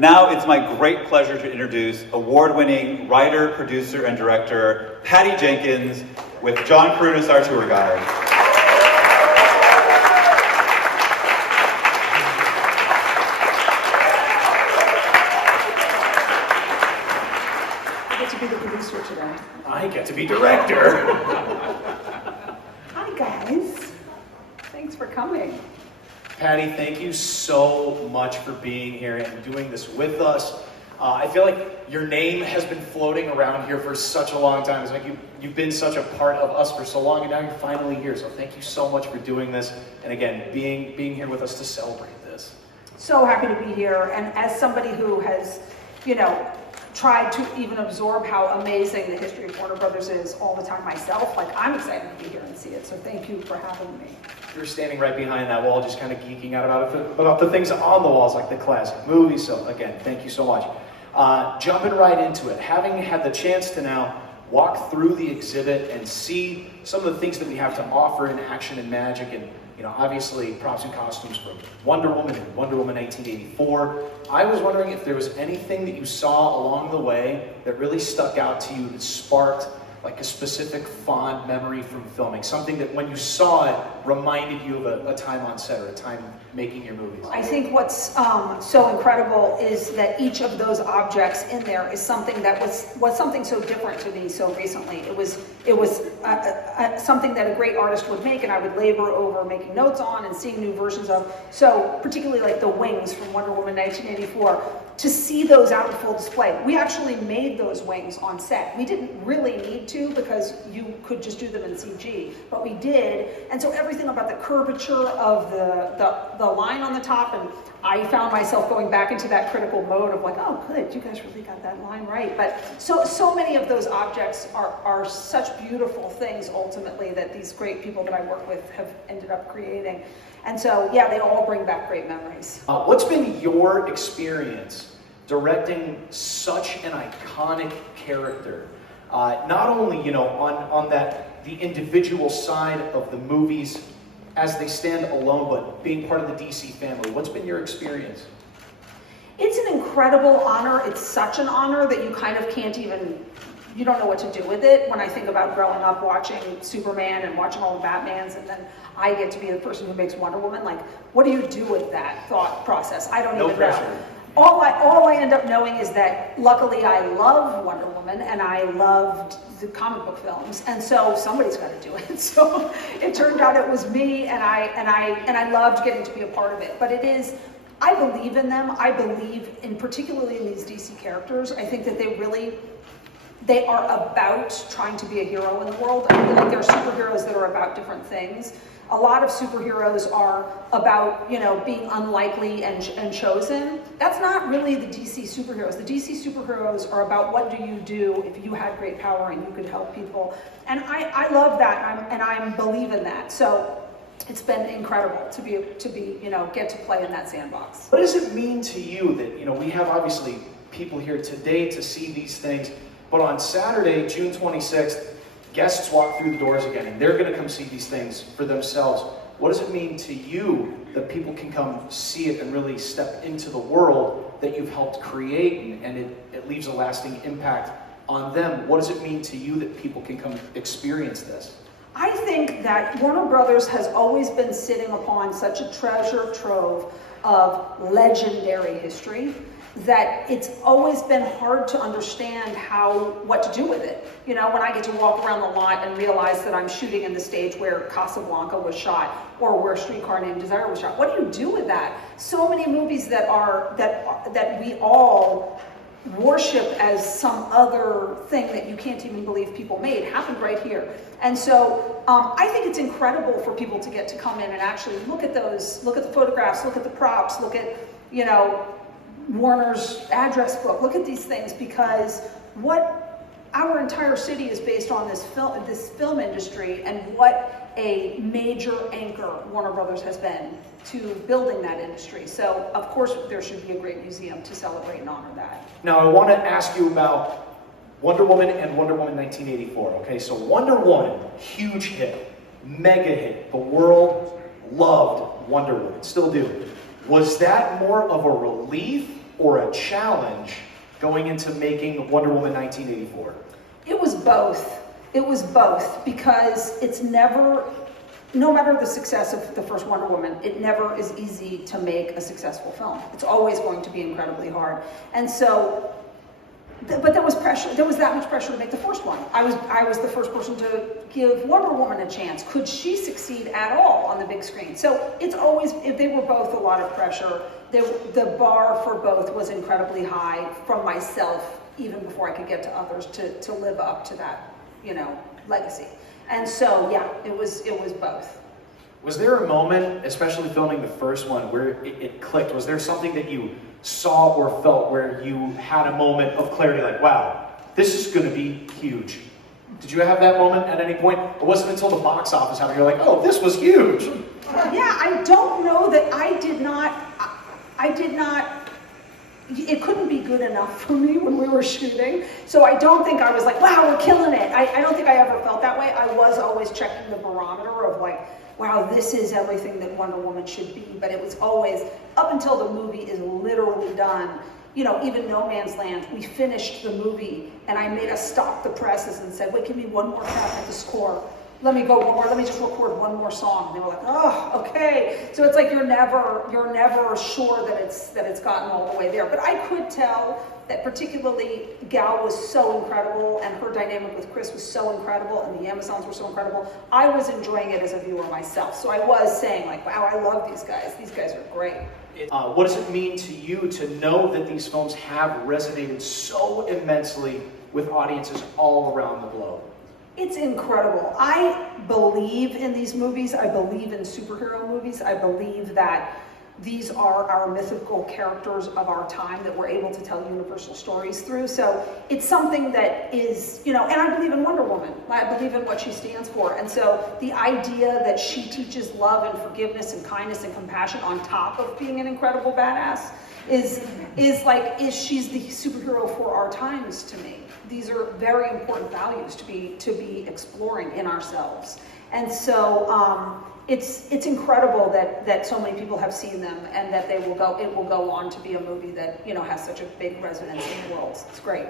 Now it's my great pleasure to introduce award-winning writer, producer, and director Patty Jenkins with John Carruthers, our tour guide. I get to be the producer today. I get to be director. Hi guys, thanks for coming. Patty, thank you so much for being here and doing this with us. I feel like your name has been floating around here for such a long time. It's like you've been such a part of us for so long, and now you're finally here. So thank you so much for doing this, and again, being here with us to celebrate this. So happy to be here, and as somebody who has, tried to even absorb how amazing the history of Warner Brothers is all the time myself, I'm excited to be here and see it. So thank you for having me. You're standing right behind that wall, just kind of geeking out about the things on the walls, like the classic movies. So again, thank you so much. Jumping right into it, having had the chance to now walk through the exhibit and see some of the things that we have to offer in action and magic, and obviously props and costumes from Wonder Woman and Wonder Woman 1984. I was wondering if there was anything that you saw along the way that really stuck out to you, that sparked a specific fond memory from filming, something that when you saw it reminded you of a time on set or a time making your movies. I think what's so incredible is that each of those objects in there is something that was something so different to me so recently. It was something that a great artist would make, and I would labor over making notes on and seeing new versions of. So particularly like the wings from Wonder Woman 1984, to see those out in full display. We actually made those wings on set. We didn't really need to, because you could just do them in CG, but we did. And so everything about the curvature of the line on the top, and I found myself going back into that critical mode of oh good, you guys really got that line right. But so many of those objects are such beautiful things ultimately that these great people that I work with have ended up creating. And so yeah, they all bring back great memories. What's been your experience directing such an iconic character? Not only on the individual side of the movies as they stand alone, but being part of the DC family. What's been your experience? It's an incredible honor. It's such an honor that you kind of can't even, you don't know what to do with it. When I think about growing up watching Superman and watching all the Batmans, and then I get to be the person who makes Wonder Woman, what do you do with that thought process? I don't even know. All I end up knowing is that luckily I love Wonder Woman and I loved the comic book films, and so somebody's got to do it. So it turned out it was me, and I loved getting to be a part of it. But it is, I believe in them. I believe in particularly in these DC characters. I think that they are about trying to be a hero in the world. I feel like there are superheroes that are about different things. A lot of superheroes are about, being unlikely and chosen. That's not really the DC superheroes. The DC superheroes are about what do you do if you had great power and you could help people. And I love that, and I believe in that. So it's been incredible to be get to play in that sandbox. What does it mean to you that, we have obviously people here today to see these things, but on Saturday, June 26th, guests walk through the doors again, and they're going to come see these things for themselves. What does it mean to you that people can come see it and really step into the world that you've helped create, and it leaves a lasting impact on them? What does it mean to you that people can come experience this? I think that Warner Brothers has always been sitting upon such a treasure trove of legendary history that it's always been hard to understand what to do with it. When I get to walk around the lot and realize that I'm shooting in the stage where Casablanca was shot, or where Streetcar Named Desire was shot. What do you do with that? So many movies that we all worship as some other thing that you can't even believe people made happened right here. And so I think it's incredible for people to get to come in and actually look at the photographs, look at the props, look at, Warner's address book, look at these things, because what our entire city is based on this film industry, and what a major anchor Warner Brothers has been to building that industry. So of course there should be a great museum to celebrate and honor that. Now I want to ask you about Wonder Woman and Wonder Woman 1984. Okay, so Wonder Woman, huge hit, mega hit. The world loved Wonder Woman, still do. Was that more of a relief or a challenge going into making Wonder Woman 1984? It was both. It was both, because it's never, no matter the success of the first Wonder Woman, it never is easy to make a successful film. It's always going to be incredibly hard. And so, but there was pressure, there was that much pressure to make the first one. I was the first person to give Wonder Woman a chance. Could she succeed at all on the big screen? So it's always, they were both a lot of pressure. The bar for both was incredibly high from myself, even before I could get to others, to live up to that, you know, legacy. And so, yeah, it was both. Was there a moment, especially filming the first one, where it clicked? Was there something that you saw or felt where you had a moment of clarity, like, wow, this is going to be huge? Did you have that moment at any point? It wasn't until the box office happened, you're like, oh, this was huge. Yeah, I don't know that I did not, it couldn't be good enough for me when we were shooting. So I don't think I was like, wow, we're killing it. I don't think I ever felt that way. I was always checking the barometer of like, wow, this is everything that Wonder Woman should be. But it was always, up until the movie is literally done, you know, even No Man's Land, we finished the movie and I made us stop the presses and said, wait, give me one more cut at the score. Let me go more, let me just record one more song. And they were like, oh, okay. So it's like you're never sure that it's gotten all the way there. But I could tell that particularly Gal was so incredible and her dynamic with Chris was so incredible and the Amazons were so incredible. I was enjoying it as a viewer myself. So I was saying like, wow, I love these guys. These guys are great. What does it mean to you to know that these films have resonated so immensely with audiences all around the globe? It's incredible. I believe in these movies. I believe in superhero movies. I believe that these are our mythical characters of our time that we're able to tell universal stories through. So it's something that is, you know, and I believe in Wonder Woman. I believe in what she stands for. And so the idea that she teaches love and forgiveness and kindness and compassion on top of being an incredible badass is she's the superhero for our times to me. These are very important values to be exploring in ourselves. And so it's incredible that so many people have seen them and that it will go on to be a movie that, you know, has such a big resonance in the world. It's great.